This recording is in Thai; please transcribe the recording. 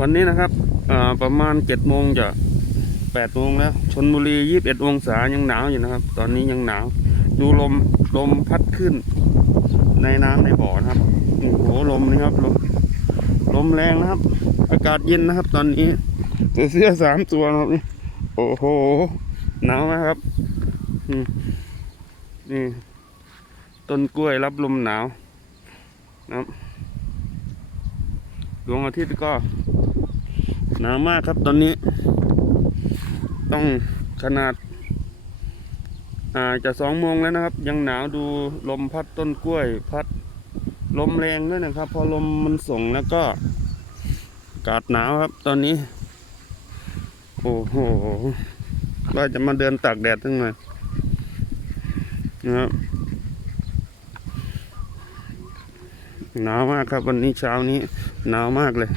วันนี้นะครับประมาณเจ็ดโมงจะแปดโมงแล้วชนบุรียี่สิบเอ็ดองศายังหนาวอยู่นะครับ ตอนนี้ยังหนาว ดูลมลมพัดขึ้น ในน้ำในบ่อนะครับโอ้โหลมนี่ครับลมลมแรงนะครับ อากาศเย็นนะครับ ตอนนี้เสื้อสามตัวนะครับนี่โอ้โหหนาวมากครับนี่ต้นกล้วยรับลมหนาวนะครับ ดวงอาทิตย์ก็หนาวมากครับตอนนี้ ต้องขนาดอาจะสองโมงแล้วนะครับ ยังหนาวดูลมพัดต้นกล้วย พัดลมแรงด้วยนะครับ พอลมมันส่งแล้วก็อากาศหนาวครับ ตอนนี้ โอ้โหว่าจะมาเดินตากแดดทั้งหน่อยนะครับหนาวมากครับวันนี้เช้านี้ หนาวมากเลย